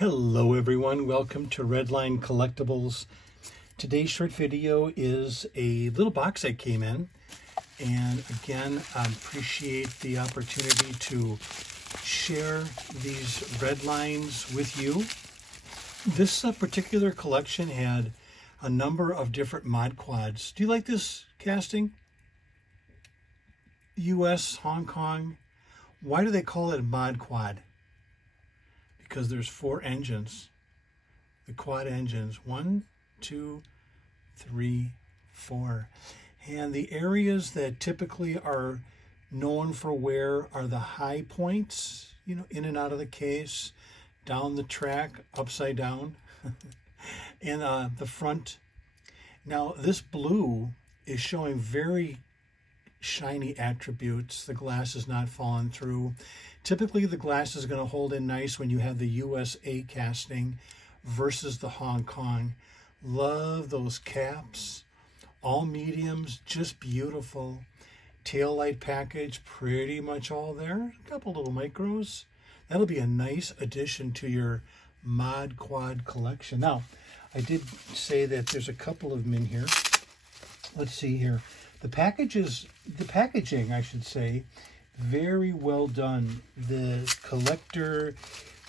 Hello everyone, welcome to Redline Collectibles. Today's short video is a little box that came in, and again, I appreciate the opportunity to share these Redlines with you. This particular collection had a number of different mod quads. Do you like this casting? US, Hong Kong. Why do they call it a mod quad? Because there's 4 engines, the quad engines, 1, 2, 3, 4. And the areas that typically are known for wear are the high points, in and out of the case, down the track, upside down, and the front. Now this blue is showing very shiny attributes. The glass is not falling through. Typically the glass is going to hold in nice when you have the USA casting versus the Hong Kong. Love those caps. All mediums, just beautiful. Tail light package, pretty much all there. A couple little micros. That'll be a nice addition to your mod quad collection. Now, I did say that there's a couple of them in here. Let's see here. The packaging, I should say, very well done. The collector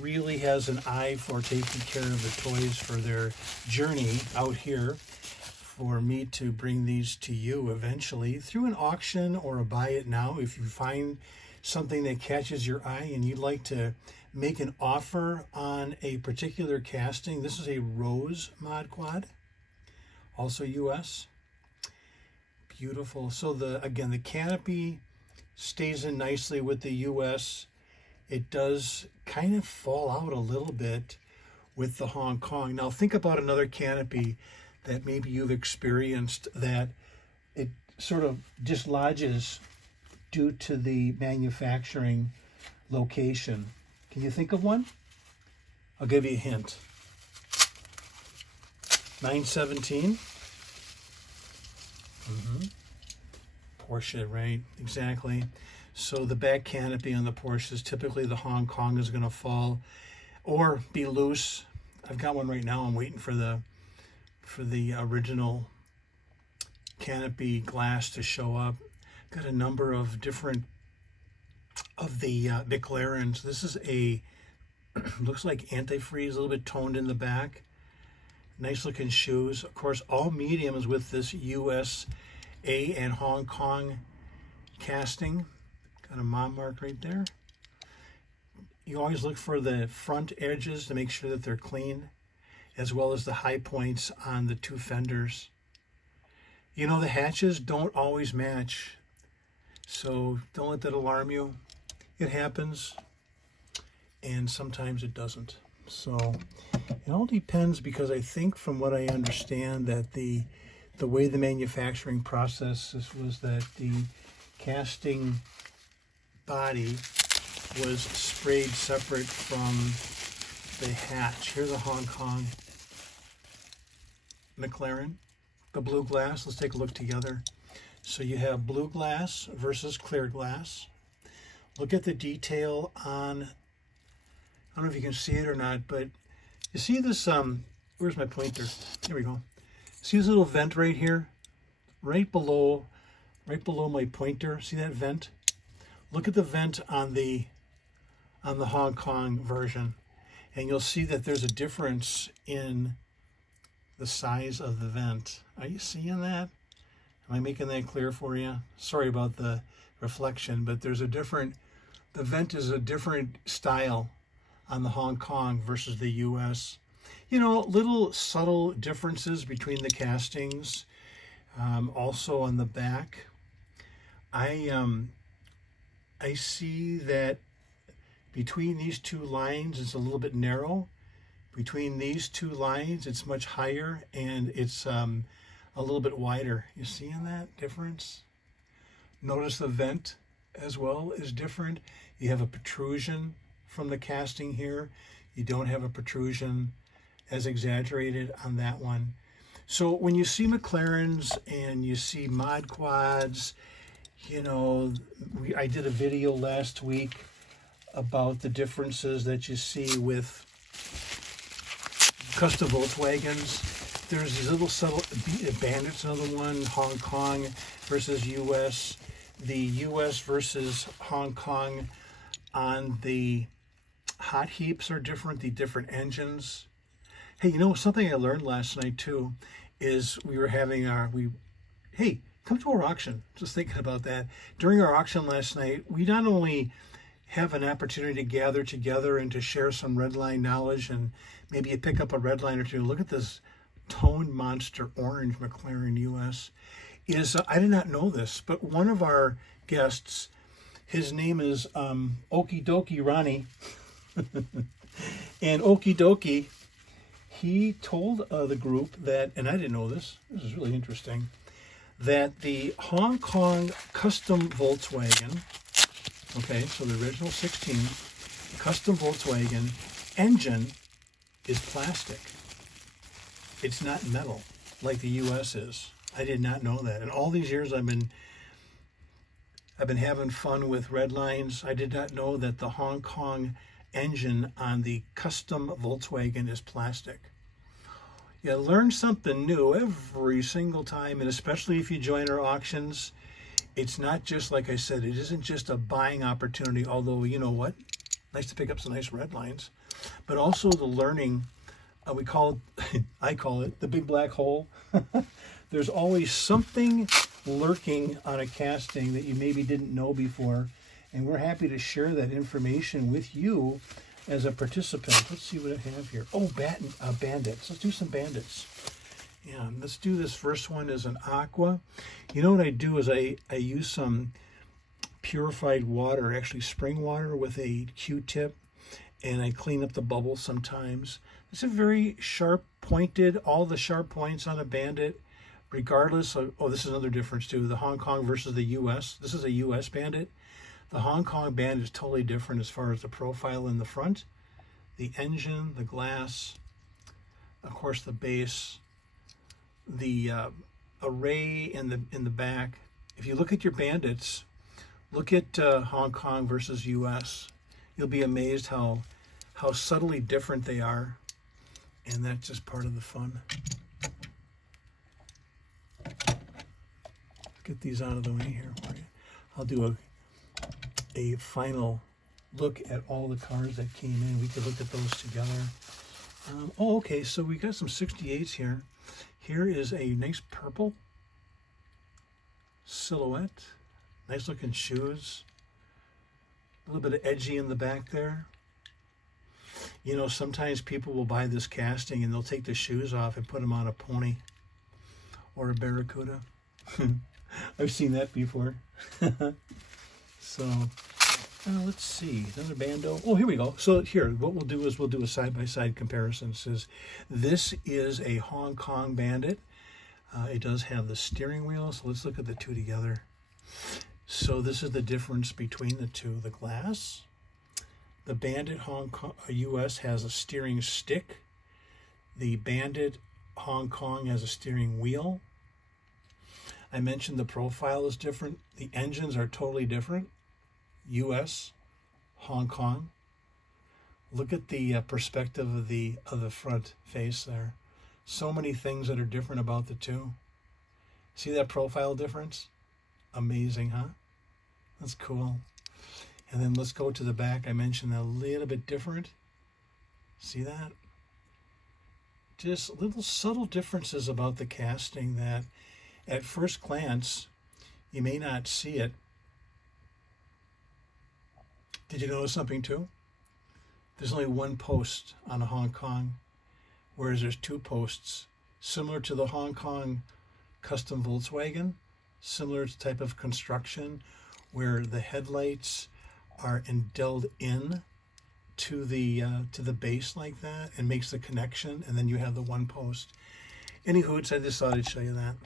really has an eye for taking care of the toys for their journey out here, for me to bring these to you eventually through an auction or a buy it now. If you find something that catches your eye and you'd like to make an offer on a particular casting, this is a Rose mod quad, also US. Beautiful. So the canopy stays in nicely with the US. It does kind of fall out a little bit with the Hong Kong. Now think about another canopy that maybe you've experienced that it sort of dislodges due to the manufacturing location. Can you think of one? I'll give you a hint. 917. Porsche, right? Exactly. So the back canopy on the Porsches, typically the Hong Kong is going to fall or be loose. I've got one right now. I'm waiting for the original canopy glass to show up. Got a number of different of the McLarens. This is a looks like antifreeze, a little bit toned in the back. Nice looking shoes. Of course, all mediums with this USA and Hong Kong casting. Got a mom mark right there. You always look for the front edges to make sure that they're clean, as well as the high points on the 2 fenders. The hatches don't always match, so don't let that alarm you. It happens, and sometimes it doesn't. So it all depends, because I think from what I understand that the way the manufacturing process was that the casting body was sprayed separate from the hatch. Here's a Hong Kong McLaren, the blue glass. Let's take a look together. So you have blue glass versus clear glass. Look at the detail on, I don't know if you can see it or not, but you see this, where's my pointer? There we go. See this little vent right here? Right below my pointer. See that vent? Look at the vent on the Hong Kong version, and you'll see that there's a difference in the size of the vent. Are you seeing that? Am I making that clear for you? Sorry about the reflection, but the vent is a different style on the Hong Kong versus the US. Little subtle differences between the castings. Also on the back, I see that between these 2 lines, it's a little bit narrow. Between these 2 lines, it's much higher, and it's a little bit wider. You seeing that difference? Notice the vent as well is different. You have a protrusion from the casting here. You don't have a protrusion as exaggerated on that one. So when you see McLarens and you see mod quads, I did a video last week about the differences that you see with custom Volkswagens. There's these little subtle Bandit's another one. Hong Kong versus U.S. The U.S. versus Hong Kong on the hot heaps are different. The different engines. Hey, you know something I learned last night too is we were having hey, come to our auction. Just thinking about that. During our auction last night, we not only have an opportunity to gather together and to share some Redline knowledge, and maybe you pick up a Redline or two. Look at this Tone Monster Orange McLaren US. I did not know this, but one of our guests, his name is Okie Dokie Ronnie. And Okie Dokie, he told the group that, and I didn't know this is really interesting, that the Hong Kong custom Volkswagen, okay, so the original 16 custom Volkswagen engine is plastic. It's not metal like the US is. I did not know that. And all these years I've been having fun with Redlines. I did not know that the Hong Kong engine on the custom Volkswagen is plastic. You learn something new every single time, and especially if you join our auctions. It's not just, like I said, it isn't just a buying opportunity, although, you know what? Nice to pick up some nice Redlines. But also the learning, I call it the big black hole. There's always something lurking on a casting that you maybe didn't know before, and we're happy to share that information with you as a participant. Let's see what I have here. Oh, Bandits. Let's do some Bandits. Yeah, let's do this first one as an aqua. You know what I do is I use some purified water, actually spring water, with a Q-tip, and I clean up the bubbles sometimes. It's a very sharp pointed, all the sharp points on a Bandit, regardless of, oh, this is another difference too, the Hong Kong versus the US. This is a US Bandit. The Hong Kong Bandit is totally different as far as the profile in the front, the engine, the glass, of course the base, the array in the back. If you look at your Bandits, look at Hong Kong versus US. You'll be amazed how subtly different they are, and that's just part of the fun. Get these out of the way here for you. I'll do a final look at all the cars that came in. We could look at those together. Okay, so we got some 68s here. Here is a nice purple silhouette. Nice looking shoes. A little bit of edgy in the back there. You know, sometimes people will buy this casting and they'll take the shoes off and put them on a pony or a Barracuda. I've seen that before. So, let's see. Another Bando. Oh, here we go. So here, what we'll do is we'll do a side-by-side comparison. It says this is a Hong Kong Bandit. It does have the steering wheel, so let's look at the two together. So this is the difference between the two. The glass. The Bandit Hong Kong US has a steering stick. The Bandit Hong Kong has a steering wheel. I mentioned the profile is different. The engines are totally different. US, Hong Kong. Look at the perspective of the front face there. So many things that are different about the two. See that profile difference? Amazing, huh? That's cool. And then let's go to the back. I mentioned a little bit different. See that? Just little subtle differences about the casting that at first glance you may not see it. Did you notice something too? There's only one post on a Hong Kong, whereas there's two posts, similar to the Hong Kong custom Volkswagen, similar type of construction, where the headlights are indelled in to the base like that and makes the connection, and then you have the one post. Any hoots, I just thought I'd show you that.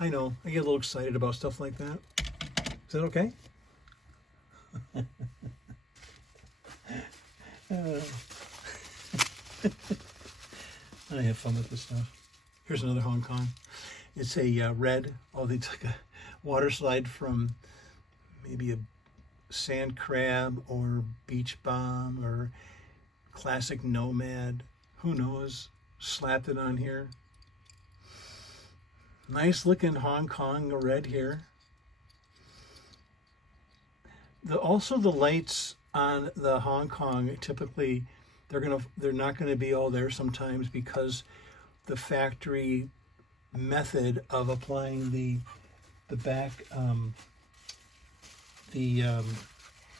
I know, I get a little excited about stuff like that. Is that okay? I have fun with this stuff. Here's another Hong Kong. It's a red. Oh, they took a water slide from maybe a sand crab or beach bomb or classic nomad. Who knows? Slapped it on here. Nice looking Hong Kong red here. Also the lights on the Hong Kong, typically they're not gonna be all there sometimes because the factory method of applying the back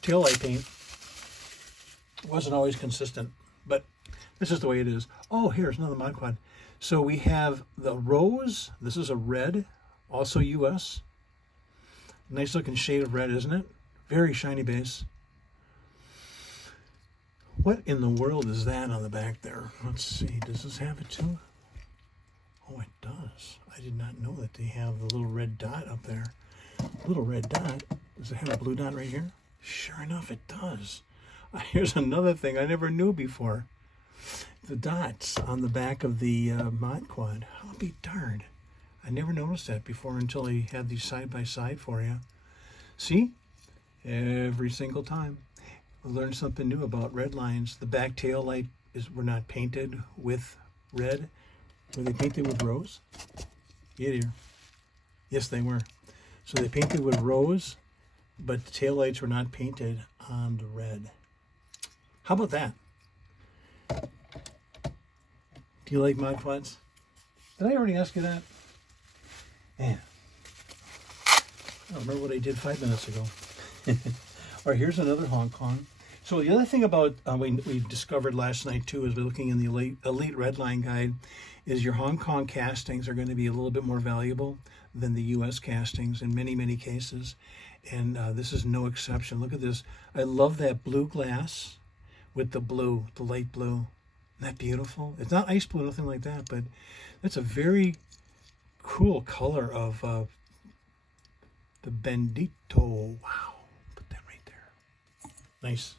taillight paint wasn't always consistent, but this is the way it is. Oh, here's another Mod Quad. So we have the rose. This is a red, also US. Nice looking shade of red, isn't it? Very shiny base. What in the world is that on the back there? Let's see. Does this have it too? Oh, it does. I did not know that they have the little red dot up there. Little red dot. Does it have a blue dot right here? Sure enough, it does. Here's another thing I never knew before. The dots on the back of the Mod Quad. I'll be darned. I never noticed that before until I had these side by side for you. See? Every single time. We learned something new about Redlines. The back tail light were not painted with red. Were they painted with rose? Yeah, dear. Yes, they were. So they painted with rose, but the tail lights were not painted on the red. How about that? Do you like Mod Quads? Did I already ask you that? Man, I don't remember what I did 5 minutes ago. All right, here's another Hong Kong. So the other thing about we discovered last night too, as we're looking in the Elite Redline Guide, is your Hong Kong castings are going to be a little bit more valuable than the U.S. castings in many, many cases. And this is no exception. Look at this. I love that blue glass with the blue, the light blue. Isn't that beautiful? It's not ice blue, nothing like that, but that's a very cool color of the Bandito. Wow. Put that right there. Nice.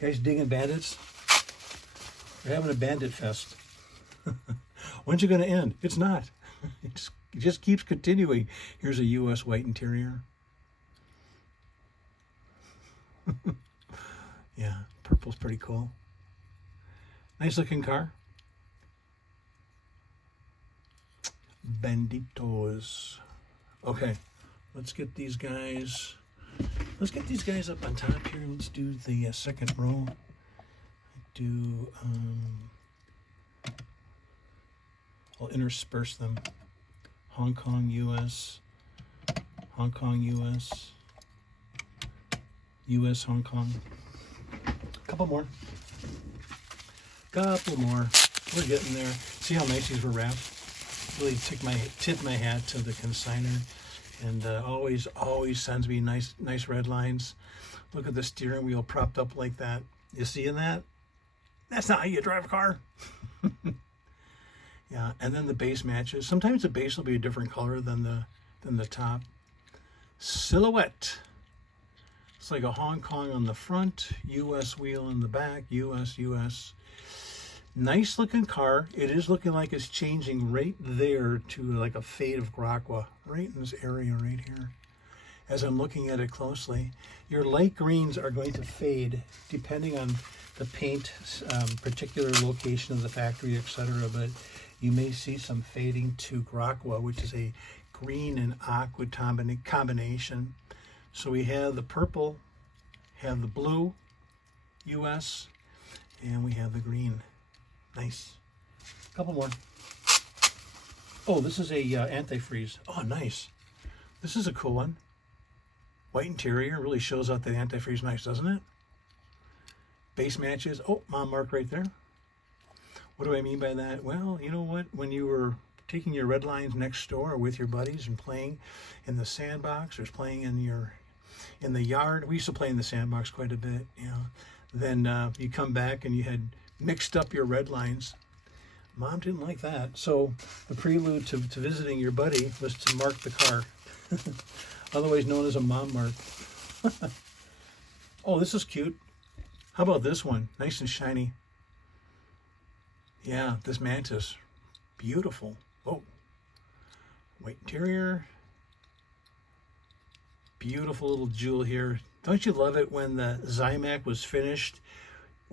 You guys digging bandits? We're having a bandit fest. When's it going to end? It's not. It just keeps continuing. Here's a U.S. white interior. Yeah, purple's pretty cool. Nice looking car. Banditos. Okay, let's get these guys. Let's get these guys up on top here. Let's do the second row. I'll intersperse them. Hong Kong, U.S. Hong Kong, U.S. U.S. Hong Kong. Couple more. Couple more. We're getting there. See how nice these were wrapped? Really tip my hat to the consigner, and always sends me nice red lines. Look at the steering wheel propped up like that. You seeing that? That's not how you drive a car. Yeah, and then the base matches. Sometimes the base will be a different color than the top. Silhouette. It's like a Hong Kong on the front, U.S. wheel in the back, U.S. Nice looking car. It is looking like it's changing right there to like a fade of Graqua, right in this area right here. As I'm looking at it closely, your light greens are going to fade depending on the paint, particular location of the factory, etc. But you may see some fading to Graqua, which is a green and aqua combination. So we have the purple, have the blue, U.S., and we have the green. Nice. A couple more. Oh, this is a antifreeze. Oh, nice. This is a cool one. White interior really shows out the antifreeze nice, doesn't it? Base matches. Oh, mom mark right there. What do I mean by that? Well, you know what? When you were taking your red lines next door with your buddies and playing in the sandbox or playing in the yard. We used to play in the sandbox quite a bit, you know. Then you come back and you had mixed up your red lines. Mom didn't like that. So the prelude to visiting your buddy was to mark the car. Otherwise known as a mom mark. Oh, this is cute. How about this one? Nice and shiny. Yeah, this mantis. Beautiful. Oh. White interior. Beautiful little jewel here. Don't you love it when the Zymac was finished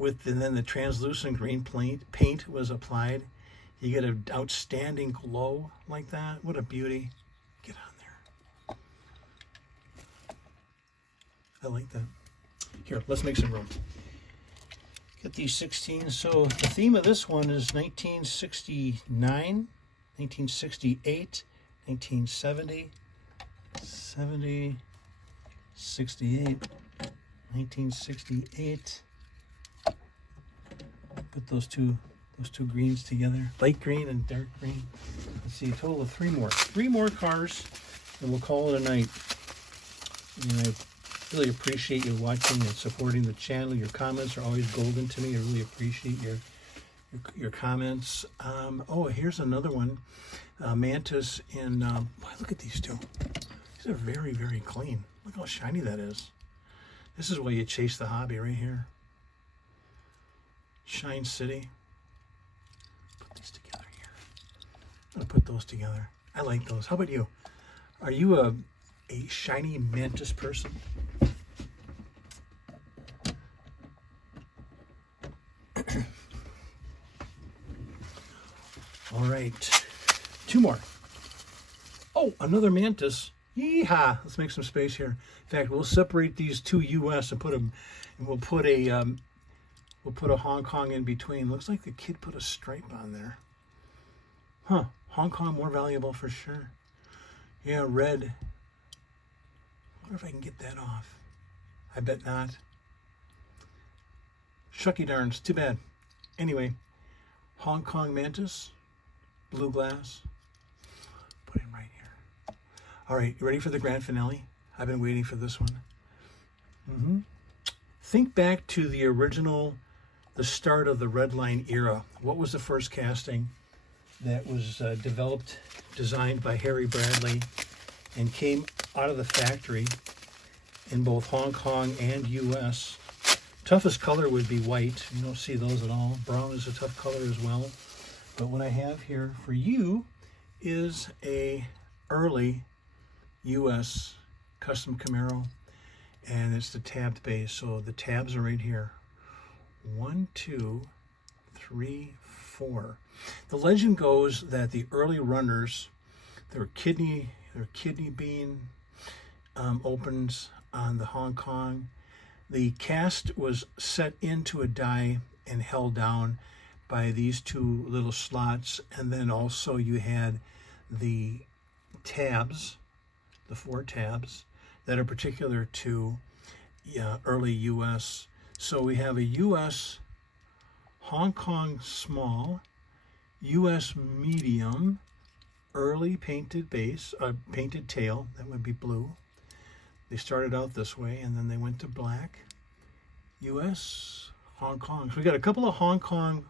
and then the translucent green paint was applied. You get an outstanding glow like that. What a beauty. Get on there. I like that. Here, let's make some room. Get these 16. So the theme of this one is 1969, 1968, 1970, 70, 68, 1968. Put those two greens together, light green and dark green. Let's see, a total of three more cars, and we'll call it a night. And I really appreciate you watching and supporting the channel. Your comments are always golden to me. I really appreciate your comments. Oh, here's another one, Mantis in. Look at these two. These are very, very clean. Look how shiny that is. This is why you chase the hobby right here. Shine City. Put these together here. I'm gonna put those together. I like those. How about you? Are you a shiny Mantis person? All right, two more. Oh, another Mantis. Yeehaw! Let's make some space here. In fact, we'll separate these two US and put them, and we'll put a Hong Kong in between. Looks like the kid put a stripe on there. Huh? Hong Kong more valuable for sure. Yeah, red. I wonder if I can get that off. I bet not. Shucky darns, too bad. Anyway, Hong Kong Mantis, blue glass. Put him right here. All right, you ready for the grand finale? I've been waiting for this one. Think back to the original, the start of the Redline era. What was the first casting that was developed, designed by Harry Bradley, and came out of the factory in both Hong Kong and US? Toughest color would be white. You don't see those at all. Brown is a tough color as well. But what I have here for you is a early US custom Camaro, and it's the tabbed base. So the tabs are right here. 1, 2, 3, 4. The legend goes that the early runners, their kidney bean opens on the Hong Kong. The cast was set into a die and held down by these two little slots, and then also you had the tabs, the 4 tabs that are particular to early US. So we have a US Hong Kong small, US medium, early painted base, painted tail, that would be blue. They started out this way, and then they went to black. US, Hong Kong. So we got a couple of Hong Kong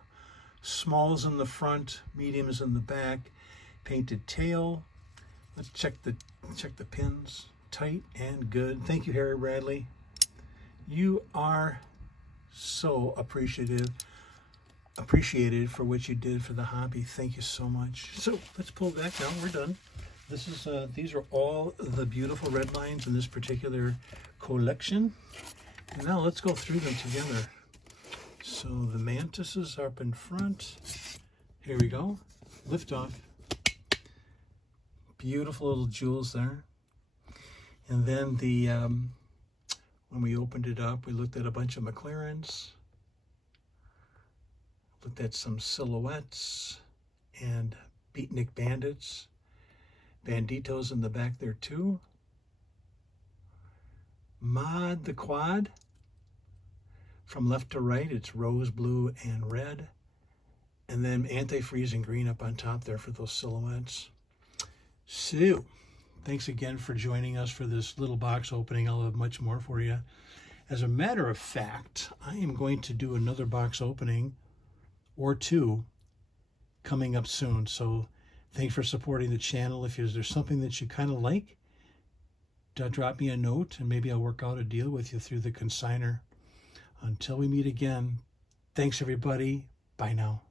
smalls in the front, mediums in the back, painted tail. Let's check the pins. Tight and good. Thank you, Harry Bradley. You are so appreciated for what you did for the hobby. Thank you so much. So let's pull back now. We're done. This is these are all the beautiful red lines in this particular collection. And now let's go through them together. So the Mantises are up in front. Here we go. Lift off. Beautiful little jewels there. And then the when we opened it up, we looked at a bunch of McLarens, looked at some silhouettes and beatnik Bandits. Banditos in the back there too. Mod the quad. From left to right, it's rose, blue, and red. And then antifreeze and green up on top there for those silhouettes. So, thanks again for joining us for this little box opening. I'll have much more for you. As a matter of fact, I am going to do another box opening or two coming up soon. So thanks for supporting the channel. If there's something that you kind of like, drop me a note and maybe I'll work out a deal with you through the consignor. Until we meet again, thanks everybody. Bye now.